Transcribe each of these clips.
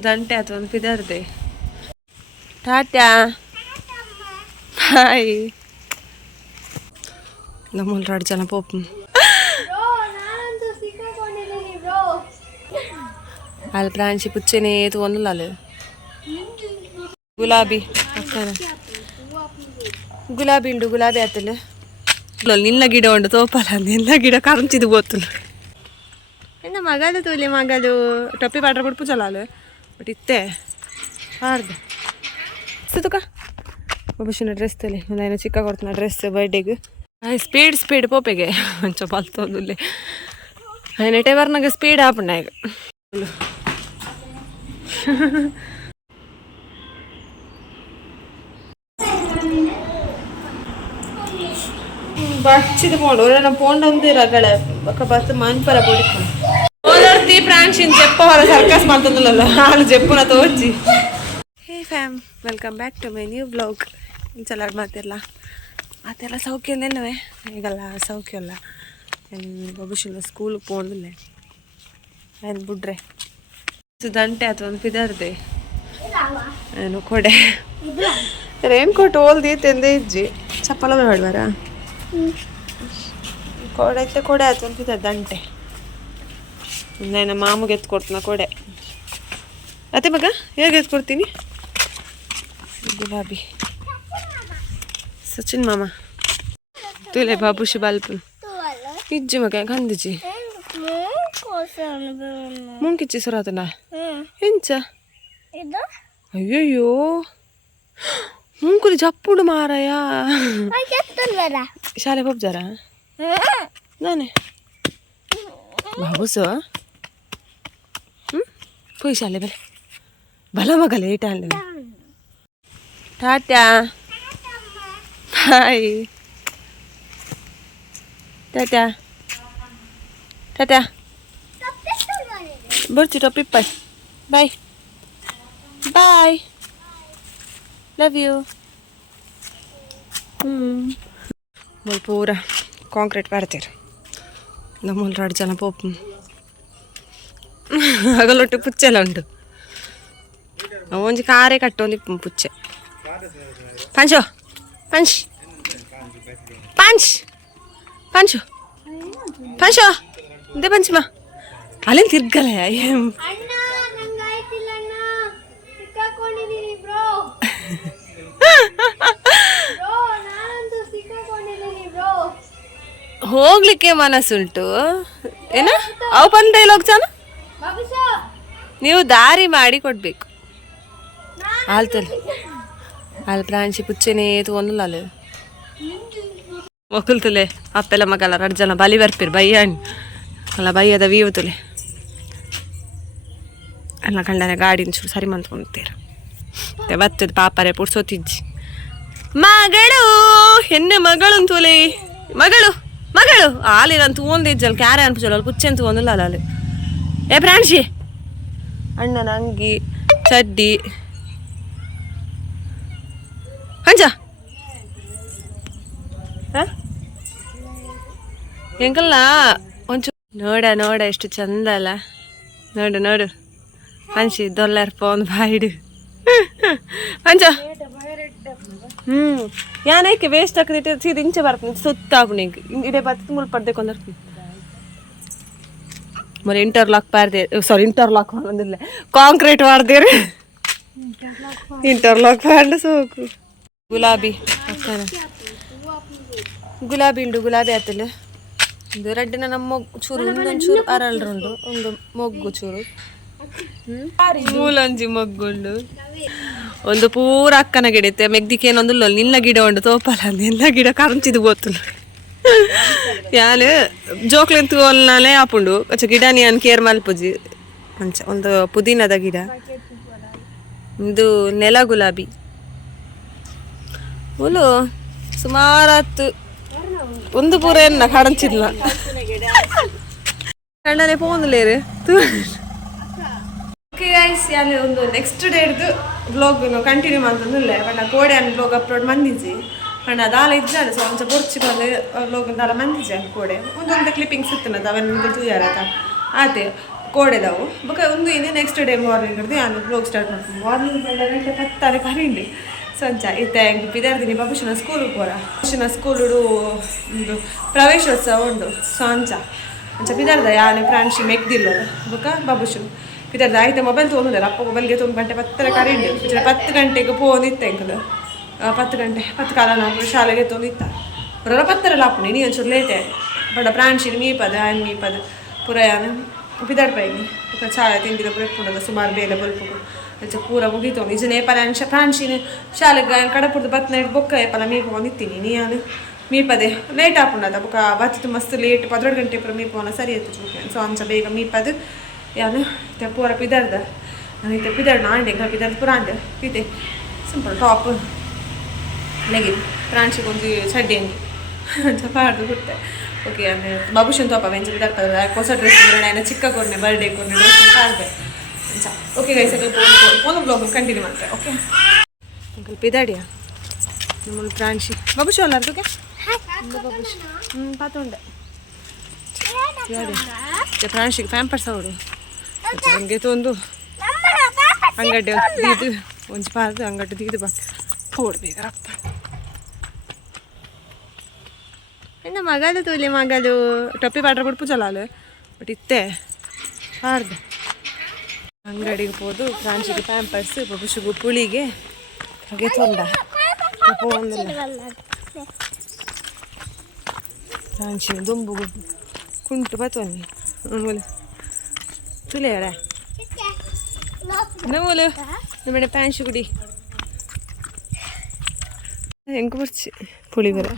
ದಂಟೆ ಅಥವಾ ಒಂದು ಪಿದರ್ದೆ ಟಾಟಾ ಬಾಯ್ ನಮ್ಮಲ್ಲಿ ಎರಡು ಜನ ಪೋಪ್ ಅಲ್ಲಿ ಪ್ರಾಂಶಿ ಪುಚ್ಚೆನೇ ತಗೊಂಡಿಲ್ಲ ಅಲ್ಲಿ ಗುಲಾಬಿ ಗುಲಾಬಿ ಉಂಡು ಗುಲಾಬಿ ಆತಲ್ಲ ನಿನ್ನ ಗಿಡ ಉಂಡು ತೋಪಲ್ಲ ನಿನ್ನ ಗಿಡ ಕರಂಚಿದು ಗೊತ್ತಲ್ಲ ಎನ್ನ ಮಗಲು ತೋಲಿ ಮಗಲು ಟೊಪ್ಪಿ ಪಾಡ್ರ ಬಿಡ್ಪು ಚಲ ಅಲ್ಲ ಬಟ್ ಇತ್ತೆ ಹಾರ್ದು ಸುತಕ ಬಾಬುಶನ ಡ್ರೆಸ್ ತಲೆ ನಾನು ಚಿಕ್ಕ ಕೊಡ್ತಾನೆ ಡ್ರೆಸ್ ಬರ್ಡೇಗೆ ಸ್ಪೀಡ್ ಪೋಪೆಗೆ ಒಂಚ ಬಲ್ತೋದುಲ್ಲೆ ನೆಟೆ ಬರ್ನಾಗ ಸ್ಪೀಡ್ ಆಪಣ್ಣ ಈಗ ಬಚ್ಚಿದ ಪೋಂಡು ನನ್ನ ಪೋಂಡು ಅಂದಿರಗಳ ಬಕ್ಕ ಬತ್ತು ಮನ್ಪರ పొడికు ಓದರ್ತಿ ಪ್ರಾನ್ಶಿನ್ ಜೆಪ್ಪ ಹೊರ ಸರ್ಕಸ್ ಮಾಡ್ತದಲ್ಲ ಹಾಳು ಜೆಪ್ಪುನ ತೋಜಿ hey fam welcome back to my new blog ಇಂಚಲಾಡ್ ಮಾತೆಲ್ಲ ಸೌಖ್ಯ ಅಂದೇನವೇ ಈಗಲ್ಲ ಸೌಖ್ಯ ಅಲ್ಲ ಬಾಬುಶನ ಸ್ಕೂಲ್ ಪೋಂಡುಲ್ಲೆ ಏನು ಬಿಡ್ರೆ ದಂಟೆ ಅಥವಾ ಒಂದು ಪಿದರ್ದೆ ಏನು ಕೊಡೆ ರೇನ್ ಕೋಟ್ ಓಲ್ದಿ ತಂದೆ ಇಜ್ಜಿ ಚಪ್ಪಲ ಬೇಡವಾರ ಕೊಡೆ ಆಯ್ತು ಅಂತಿದ್ದ ದಂಟೆ ನಾನು ಮಾಮಗೆ ಎತ್ಕೊಡ್ತೀನ ಕೊಡೆ ಅತ್ತೆ ಮಗ ಹೇಗೆ ಎತ್ಕೊಡ್ತೀನಿ ಗುಲಾಬಿ ಸಚಿನ್ ಮಾಮ ತುಲೆ ಬಾಬುಶಿ ಬಾಲ್ಪು ಇಜ್ಜಿ ಮಗ ಕಂದಿಜಿ ಮುಂಕಿಚ್ಚಿ ಸುರಾತನ ಎಂಚ ಅಯ್ಯಯ್ಯೋ ಮುಂಕುಲಿ ಜಪ್ಪುಡು ಮಾರಾಯ ಶಾಲೆ ಹೋಗ್ಜಾರ ನಾನೇ ಬಾಬುಸ ಪೋಯ್ ಶಾಲೆ ಬಲೆ ಬಲ ಮಗಲೇ ಏಟ ಅಲ್ಲ ಟಾಟಾ ಬಾಯ್ ಟಾಟಾ ಟಾಟಾ ಬರ್ತಿ ಟೊಪ್ಪಿ ಬಾಯ್ ಬಾಯ್ ಲವ್ ಯು ಪೂರ ಕಾಂಕ್ರೀಟ್ ಪಾಡ್ತೀರ ನಮ್ಮಲ್ಲಿ ಎರಡು ಜನ ಪೋಪ್ ಹಗಲೊಟ್ಟು ಪುಚ್ಚೆಲ್ಲ ಉಂಟು ಒಂಜಿ ಕಾರೇ ಕಟ್ಟೊಂದು ಪುಚ್ಚೆ ಪಂಚು ಪಂಚ್ ಪಂಚ್ ಪಂಚು ಪಂಚು ಇಂದೇ ಪಂಚಮ ಅಲ್ಲಿಂದ ತಿರ್ಗಲ್ಲ ಹೋಗ್ಲಿಕ್ಕೆ ಮನಸ್ಸುಂಟು ಏನ ಅವು ಬಂದ ಡೈಲಾಗ್ ಚಾನ ನೀವು ದಾರಿ ಮಾಡಿ ಕೊಡ್ಬೇಕು ಆಲ್ತಲ್ಲ ಅಲ್ಲಿ ಪ್ರಾಂಶಿ ಪುಚ್ಚೆನೇ ತಗೊಂಡಿಲ್ಲ ಅಲ್ಲಿ ಮೊಕಲ್ತಲೆ ಅಪ್ಪೆಲ್ಲ ಮಗಲ್ಲ ಎರಡು ಜನ ಬಲಿ ಬರ್ಪಿರು ಬಯ್ಯಣ್ಣ ಅಲ್ಲ ಬಯ್ಯದ ವೀವ್ ತುಲೆ ಎಲ್ಲ ಕಂಡನೆ ಗಾಡಿ ಚೂರು ಸರಿ ಮಂತ್ಕೊಂತೀರ ಬತ್ತದ ಪಾಪರೆ ಪುಡ್ಸೋತಿಜ್ಜಿ ಮಗಳು ಹೆಣ್ಣೆ ಮಗಳು ಅಂತೂಲೆ ಮಗಳು ಆಲಿ ನಾನು ತಗೊಂಡಿಜ್ಜಲ್ ಕ್ಯಾರೆ ಅನ್ಪುಜಲ್ಲ ಅಲ್ಲಿ ಪುಚ್ಚೆ ತಗೊಂಡಿಲ್ಲ ಅಲ್ಲ ಅಲ್ಲಿ ಏ ಪ್ರಾಂಶಿ ಅಣ್ಣನ ಅಂಗಿ ಚಡ್ಡಿ ಹಂಚ ಹೆಂಗಲ್ಲ ಒಂಚೂರು ನೋಡ ಎಷ್ಟು ಚಂದ ಅಲ್ಲ ನೋಡು ಪಂಚಿ ದೊಲ್ಲರ್ ಪೋನ್ ಬಾಯಿಡು ಪಂಚ ಯಾನಕ್ಕೆ ವೇಸ್ಟ್ ಹಾಕಿಟ್ಟು ಸೀದ ಇಂಚೆ ಬರ್ತೀನಿ ಸುತ್ತ ಹಾಕುನಿಗೆ ಇಡೇ ಬತ್ತು ಮುಲ್ ಪಡ್ದೆ ಕೊಂದರ್ತೀನಿ మరి ఇంటర్లాక్ ಬಂದಿಲ್ಲ ಕಾಂಕ್ರೀಟ್ ಮಾಡ್ದೇರಿ ಇಂಟರ್ಲಾಕ್ ಮಾಡಿ ಸೋಕು ಗುಲಾಬಿ ಉಂಡು ಗುಲಾಬಿ ಆತಲ್ಲ ಇದು ರೆಡ್ಡಿನ ನಮ್ಮ ಚೂರು ಒಂದೊಂಚೂರು ಅರಳ್ರುಂಡು ಒಂದು ಮೊಗ್ಗು ಚೂರು ಮೂಲಂಜಿ ಮೊಗ್ಗುಂಡು ಒಂದು ಪೂರ ಅಕ್ಕನ ಗಿಡ ಇತ್ತೆ ಮೆಗ್ದಿಕೇನೊಂದು ನಿನ್ನ ಗಿಡ ಉಂಡು ತೋಪಲ್ಲ ನಿನ್ನ ಗಿಡ ಕರಂಚಿದು ಗೊತ್ತಲ್ಲ ಯಾನು ಜೋಕ್ಲೆಂತು ಒಲ್ನಾಲೆ ಆಪುಂಡು ಅಚ್ಚ ಗಿಡ ನೀನು ಕೇರ್ ಮಲ್ಪುಜಿ ಅಂಚ ಒಂದು ಪುದೀನದ ಗಿಡ ಇದು ನೆಲ ಗುಲಾಬಿ ಉಲು ಸುಮಾರತ್ತು ಒಂದು ಪೂರ ಎನ್ನ ಕಡಂಚಿಲ್ಲ ಕಣ್ಣನೆ ಪೋಂದುಲೇರು ಓಕೆ ಗೈಸ್ ಅಲ್ಲಿ ಒಂದು ನೆಕ್ಸ್ಟ್ ಡೇಡ್ದು ಬ್ಲಾಗ್ ಕಂಟಿನ್ಯೂ ಮಾಡ್ತಂದಿಲ್ಲ ಬಟ್ ಕೋಡೆ ಅನ್ನ ಬ್ಲಾಗ್ ಅಪ್ಲೋಡ್ ಮಂದಿಜಿ ಅಂಡ್ ಅದಾಲ ಇದ್ದಾಳೆ ಸೊ ಒಂಚ ಬೊರ್ಚಿ ಬಂದು ಬ್ಲಾಗ್ ದಾಲ ಮಂದಿಜಿ ಕೋಡೆ ಒಂದೊಂದು ಕ್ಲಿಪ್ಪಿಂಗ್ಸ್ ಇತ್ತನದ ಅವನ ತೂಯಾರತ ಆತೆ ಕೋಡೆದವು ಬೊಕ ಒಂದು ಇನ್ನು ನೆಕ್ಸ್ಟ್ ಡೇ ಮಾರ್ನಿಂಗ್ ಹಿಡಿದು ನಾನು ಬ್ಲಾಗ್ ಸ್ಟಾರ್ಟ್ ಮಾಡ್ತೀನಿ. ಮಾರ್ನಿಂಗ್ 12 ಗಂಟೆ 10 ಕರಿಂಡು ಸಂಚ ಇತ್ತೆ ಬಿದಾರ್ದಿನಿ ಬಾಬುಶನ ಸ್ಕೂಲಿಗೆ ಪೋರ. ಬಾಬುಶನ ಸ್ಕೂಲು ಒಂದು ಪ್ರವೇಶೋತ್ಸವ ಉಂಡು ಸಂಚ ಅಂಚ ಬಿದಾರ್ದ ಯಾನೆ ಪ್ರಾಣಿಸಿ ಮೆಕ್ದಿಲ್ಲ ಬೊಕ ಬಾಬುಶು ಬಿದಾರ್ದ ಆಯ್ತು ಮೊಬೈಲ್ ತೊಗೊಂಡಿದ್ದಾರೆ. ಅಪ್ಪ ಮೊಬೈಲ್ಗೆ 9 ಗಂಟೆ 10 ಕರಿಂಡು 10 ಗಂಟೆಗೆ ಫೋನಿತ್ತೆ ಎಂಕಲು 10 ಗಂಟೆ 10 ಕಾಲ ನಾವು ಶಾಲೆಗೆ ತೊಂದಿತ್ತ ಬರೋಲ್ಲ 10 ಲಾಪುಣಿ ನೀ ಒಂಚೂರು ಲೇಟೆ ಬಡ ಪ್ರಾಣಿಸಿನ ಮೀಪದ ಆಯ್ನು ಮೀಪದ ಪುರಯಾನ ಬಿದಾಡ್ಪಾಯಿನಿ ಬೊಕ ಚಾಯ ತಿಂಡಿದ ಪುರಪ್ಪುಂಡದ ಸುಮಾರು ಬೇಲೆ ಬಲ್ಪುಗು ಅಂಚ ಪೂರ ಮುಗೀತು ನಿಜ ನೇಪಲ ಪ್ರಾಣಿಸಿನ ಶಾಲೆಗೆ ಕಡಪುರ್ದು ಬತ್ತನ ಇಟ್ಟು ಬೊಕ್ಕ ಏಪಲ ಮೀಪೊಂದಿತ್ತೀನಿ ನೀನು ಮೀಪದೆ ಲೇಟ್ ಆಪುಂಡದ ಬೊಕ ಬತ್ತು ಮಸ್ತ್ ಲೇಟ್ 12 ಗಂಟೆ ಪುರ ಮೀಪೋನ ಸರಿ ಆಯ್ತು ಚೂಕೆ ಸೊ ಅಂಚ ಬೇಗ ಮೀಪದು ಯಾನು ಪೂರ ಪಿದಾರ್ದ ನಾನು ಪಿದಾರ್ಡ್ ಆಂಡೆ ಪಿದಾರ್ದು ಪೂರ ಆಂಡೆ ಪೀತೆ ಸಿಂಪಲ್ ಟಾಪ್ ಲೆಗಿನ್ ಪ್ರಾಣಿಸಿಗೊಂದು ಚಡ್ಡಿ ಅಂಗಿ ಅಂಚ ಪಾಡ್ದು ಬಿಟ್ಟೆ. ಓಕೆ ಅಂದರೆ ಬಾಬುಶನ್ ತೋಪ ವೆಂಚ ಬಿದಾಡ್ತದ ಹೊಸ ಡ್ರೆಸ್ ನಾನು ಚಿಕ್ಕ ಕೊರ್ನೆ ಬರ್ಡೇ ಕೊರ್ನೆ ಡ್ರೆಸ್ ಪಾಡ್ದೆ ಅಂಚ. ಓಕೆ ಗೈಸ್ ಒಂದು ಬ್ಲಾಗ್ ಕಂಟಿನ್ಯೂ ಮಾಡ್ತೆ. ಓಕೆ ಅಂಕಲ್ ಪಿದಾಡಿಯಾ ನಮ್ಮ ಪ್ರಾಣಿಸಿ ಬಾಬುಶು ಅಲ್ಲ ಅದಕ್ಕೆ ಬಾಬುಶು ಪಾತೊಂಡೆ ಪ್ರಾಣಿಸಿಗೆ ಪ್ಯಾಂಪರ್ಸ್ ಅವರು ಹಂಗೆ ತೊಂದು ಅಂಗಡಿ ದೀದು ಒಂಚು ಪಾರ್ದು ಅಂಗಡಿ ದೀದು ಬಾ ಕೊಡ್ಬೇಕ ರಪ್ಪ ಇನ್ನು ಮಗಲು ತೂಲಿ ಮಗಲು ಟೊಪ್ಪಿ ಪಾಡ್ರೆ ಬಿಡ್ಪು ಚಲಾಲು ಬಟ್ ಇತ್ತೆ ಪಾರ್ದು ಅಂಗಡಿಗೆ ಹೋದು ಪ್ರಾಣಿಸಿಗೆ ಪ್ಯಾಂಪರ್ಸ್ ಬಾಬುಶುಗು ಪುಳಿಗೆ ಹಾಗೆ ತೊಂಡ ಪ್ರಾಣಿಸಿನ ದುಂಬುಗು ಕುಂಟು ಬತ್ತೊನ್ನಿ ನಮ್ಮೂಲು ತುಳಿಯಡ ನಮ್ಮೂಲು നമ്മുടെ ಪ್ಯಾಂಟ್ ಕುಡಿ ಹೆಂಗೆ ಬರ್ಚಿ ಪುಳಿ ಬರ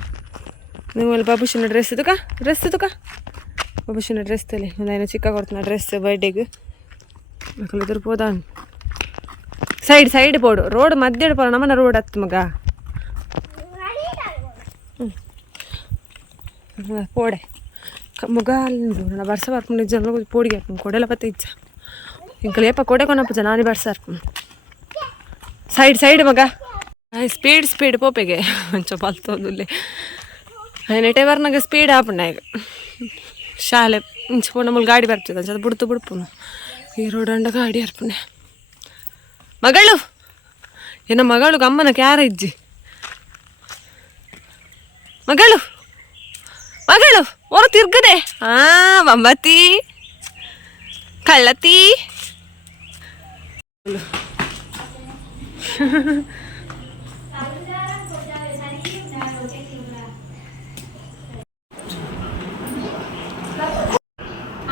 ನಮ್ಮಲ್ಲಿ ಬಾಬುಶನ ಡ್ರೆಸ್ ತುಕ ಬಾಬುಶನ ಡ್ರೆಸ್ ತಲೆ ಒಂದು ಚಿಕ್ಕ ಕೊಡ್ತಾನೆ ಡ್ರೆಸ್ ಬರ್ಡೇಗೆ ಮಕ್ಕಳು ತರ್ಬೋದ ಸೈಡ್ ಪೋಡು ರೋಡ್ ಮಧ್ಯ ಪೋಡ ನಮ್ಮನ ರೋಡ್ ಹತ್ತು ಮಗ ಪೋಡೆ ಮಗ ಅಲ್ಲ ನಾ ಬರ್ಸ ಬರ್ಕೊಂಡು ನಿಜ ಪೋಡಿಗೆ ಹಾಕೊಂಡು ಕೊಡೆಲ್ಲ ಪತ್ತೆ ಇಜ್ಜ ಇಂಕ ಲೇಪ ಕೊಡೆ ಕೊನಪ್ಪ ನಾನೇ ಬರ್ಸ ಹಾರ್ಕೊಂಡು ಸೈಡ್ ಮಗ ಸ್ಪೀಡ್ ಪೋಪೆಗೆ ಒಂಚೂರು ಬಲ್ತೋದುಲ್ಲೆ ನೆಟೆ ಬರ್ನಾಗ ಸ್ಪೀಡ್ ಆಪಣ್ಣ ಈಗ ಶಾಲೆ ಇಂಚು ನಮ್ಮಲ್ಲಿ ಗಾಡಿ ಬರ್ತದೆ ಅದು ಬಿಡ್ಪುನು ಈ ರೋಡ್ ಅಂಡ ಗಾಡಿ ಹರ್ಪುಣೆ ಮಗಳು ಏನ ಮಗಳು ಅಮ್ಮನ ಕ್ಯಾರ ಇಜ್ಜಿ ಮಗಳು ಓರ ತಿರ್ಗದೆ ಬಂಬತ್ತಿ ಕಳ್ಳತಿ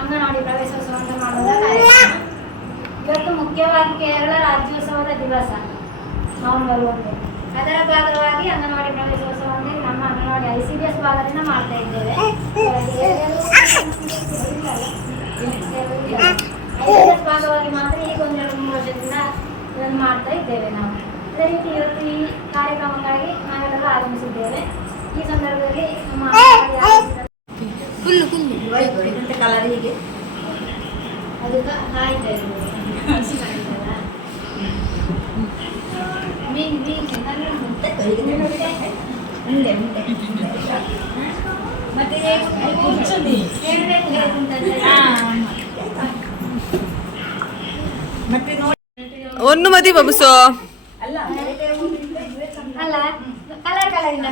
ಅಂಗನವಾಡಿ ಪ್ರವೇಶೋತ್ಸವ ಅಂತ ಮಾಡುವ ಕಾರ್ಯಕ್ರಮ ಇವತ್ತು ಮುಖ್ಯವಾಗಿ ಕೇರಳ ರಾಜ್ಯೋತ್ಸವದ ದಿವಸ ನವೆಂಬರ್ 1. ಅದರ ಭಾಗವಾಗಿ ಅಂಗನವಾಡಿ ಪ್ರವೇಶೋತ್ಸವ ಅಂದರೆ ನಮ್ಮ ಅಂಗನವಾಡಿ ICDS ಭಾಗದಿಂದ ಮಾಡ್ತಾ ಇದ್ದೇವೆ. ICDS ಭಾಗವಾಗಿ ಮಾತ್ರ ಈಗ 1-2-3 ವರ್ಷದಿಂದ ಇದನ್ನು ಮಾಡ್ತಾ ಇದ್ದೇವೆ ನಾವು. ಅದೇ ರೀತಿ ಇವತ್ತು ಈ ಕಾರ್ಯಕ್ರಮಕ್ಕಾಗಿ ನಾವೆಲ್ಲರೂ ಆಗಮಿಸಿದ್ದೇವೆ. ಈ ಸಂದರ್ಭದಲ್ಲಿ ನಮ್ಮ ಫುಲ್ಲು ಕಲರ್ ಹೀಗೆ ಅದಕ್ಕೆ ಹಾಯ್ತಾ ಒಂದು ಮದಿ ಬಾಬುಸು ಅಲ್ಲ ಕಲರ್ ಇಲ್ಲ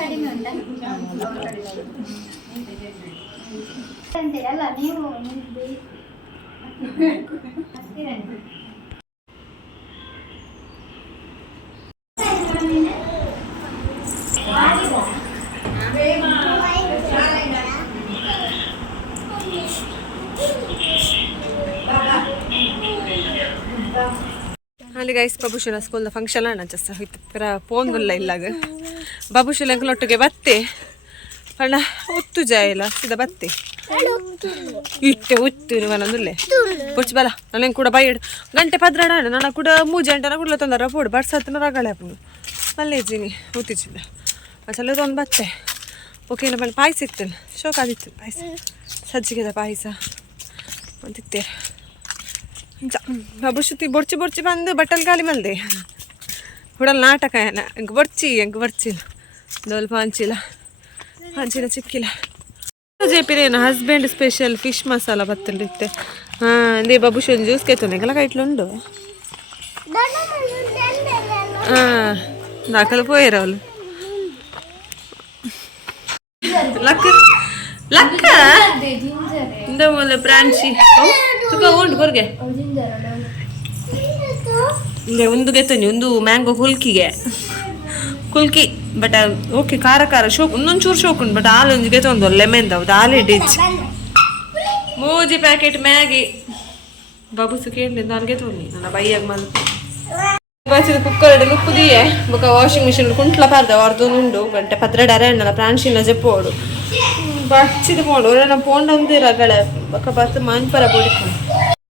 ಕಡಿಮೆ ಉಂಟಾ ಅಲ್ಲ ನೀವು ಅಲ್ಲಿ ಗೈಸ್ ಬಾಬುಶನ ಸ್ಕೂಲ್ದ ಫಂಕ್ಷನ್ ಅಣ್ಣ ಜಸ್ಟ್ ಹೋಯ್ತು ಪರ ಪೋಂದಿಲ್ಲ ಇಲ್ಲಾಗ ಬಾಬುಶನ ಅಂಕಲೊಟ್ಟಿಗೆ ಬತ್ತೆ ಅಣ್ಣ ಒತ್ತು ಜಾಯಿಲ್ಲ ಸೀದಾ ಬತ್ತೆ ಇತ್ತೆ ಒತ್ತು ನೀವನೊಂದುಲ್ಲೆ ಕೊಚ್ಚಿ ಬಲ ನನಗೆ ಕೂಡ ಬೈಡ್ ಗಂಟೆ ಪದ್ರಾಡ ನನ್ನ ಕೂಡ 3 ಗಂಟೆನ ಕೂಡ ತೊಂದರೆ ಪೋಡು ಬರ್ಸತ್ತನ ರಗಳೆ ಹಾಕೊಂಡು ಮಲ್ಲೇಜಿನಿ ಊತಿಚಿಲ್ಲ ಅಸಲ ಒಂದು ಬತ್ತೆ ಓಕೆ ನಮ್ಮ ಪಾಯಸ ಇತ್ತಲ್ಲ ಶೋಕಾದಿತ್ತು ಪಾಯಸ ಸಜ್ಜಿಗೆದ ಪಾಯಸ ಅಂತಿತ್ತೇರೆ ಬಾಬುಶುತಿ ಬೊಡ್ಚಿ ಬಂದು ಬಟ್ಟಲ್ ಖಾಲಿ ಮಲ್ದೆ ಹುಡಲ್ ನಾಟಕ ಏನ ಎಂಕ್ ಬರ್ಚಿಲ್ಲ ದೋಲ್ ಪಾಂಚಿಲ್ಲ ಚಿಕ್ಕಿಲ್ಲ ಜೇಪಿರೇನು ಹಸ್ಬೆಂಡ್ ಸ್ಪೆಷಲ್ ಫಿಶ್ ಮಸಾಲ ಬತ್ತುಂಡಿತ್ತೆ ದೇ ಬಬುಶನ್ ಜ್ಯೂಸ್ ಕೆತ್ತನೆಗೆಲ್ಲ ಕೈಟ್ಲುಂಡು ನಾಕಲು ಪೋಯಿರವಳು ಲಕ್ಕ ಲಕ್ಕ ಇಂದ ಮೊದಲು ಪ್ರಾಂಶಿ ತುಕ ಉಂಟು ಕೊರ್ಗೆ ಇಂದೆ ಒಂದು ಗೆತ್ತನಿ ಒಂದು ಮ್ಯಾಂಗೋ ಕುಲ್ಕಿ ಬಟ್ ಓಕೆ ಖಾರ ಶೋಕ್ ಇನ್ನೊಂಚೂರು ಶೋಕ್ ಉಂಟು ಬಟ್ ಹಾಲು ಒಂಜಿಗೆ ತೊಂದು ಲೆಮನ್ ಹೌದು ಹಾಲು ಡಿಚ್ ಮೂಜಿ ಪ್ಯಾಕೆಟ್ ಮ್ಯಾಗಿ ಬಾಬುಸು ಕೇಳಿ ನನಗೆ ತೊಂದಿ ನನ್ನ ಬೈಯಾಗ ಬಂದು ಬಚ್ಚಿದ ಕುಕ್ಕರ್ ಉಪ್ಪು ದಿಯೆ ಬೊಕ ವಾಷಿಂಗ್ ಮಿಷಿನ್ ಕುಂಟ್ಲ ಪಾರ್ದ ಅವ್ರದ್ದು ಉಂಡು ಗಂಟೆ ಪತ್ರಡರೆ ಅನ್ನಲ್ಲ ಪ್ರಾಂಶಿನ ಜೆಪ್ಪೋಡು ಬಚ್ಚಿದ ಪೋಂಡು ಒಳ್ಳೆ ಪೋಂಡ ಒಂದಿರಗಳೆ ಬೊಕ ಬತ್ತು ಮಾನ್ಪರ ಬೊಡಿಕೊಂಡು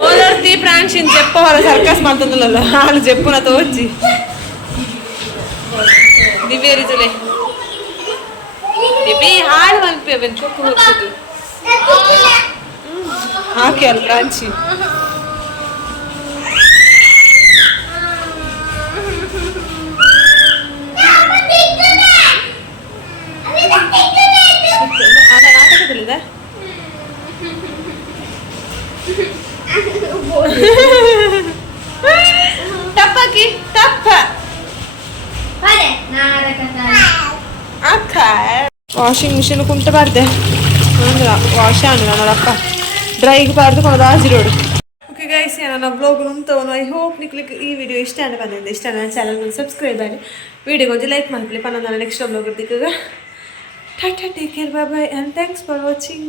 ಓದರ್ತಿ ಪ್ರಾಂಶಿನ ಜೆಪ್ಪ ಹೊರ ಸರ್ಕಸ್ ಮಾಡ್ತದಲ್ಲ ಹಾಲು ಜೆಪ್ಪುನ ತೋಜಿ ದಿವ್ಯರಿಜಲೆ ದಿವ್ಯ ಹಾಳು ಮಲ್ಪೆ ಅವನ್ ಚೊಕ್ಕು ಹೋಗ್ತದೆ ಹಾಕಿ ಅಲ್ಲ ಪ್ರಾಂಶಿ ನಾಟಕದಲ್ಲಿದೆ ಟಪ್ಪಕಿ ಟಪ್ಪ ಅಕ್ಕ ವಾಷಿಂಗ್ ಮಿಷಿನ್ ಕುಂಟ ಬಾರ್ದೆ ವಾಶ್ ಆನಲ್ಲ ನೋಡಪ್ಪ ಡ್ರೈಗೆ ಬಾರ್ದು ಕೊಂಡು ರಾಜಿರೋಡು ಓಕೆ ಗೈಸ್ ನನ್ನ ಬ್ಲಾಗ್ ಉಂಟವನು ಐ ಹೋಪ್ ನಿಕ್ಲಿಕ್ಕೆ ಈ ವಿಡಿಯೋ ಇಷ್ಟ ಅಂತ ಬಂದಿದೆ ಇಷ್ಟ ನನ್ನ ಚಾನಲ್ ಸಬ್ಸ್ಕ್ರೈಬ್ ಮಾಡಿ ವಿಡಿಯೋಗೆ ಒಂದು ಲೈಕ್ ಮಾಡ್ಲಿ ಪನ್ನ ನೆಕ್ಸ್ಟ್ ಬ್ಲಾಗ್ ಇರ್ದಿಕ್ಕಾಗ tata take care bye bye and thanks for watching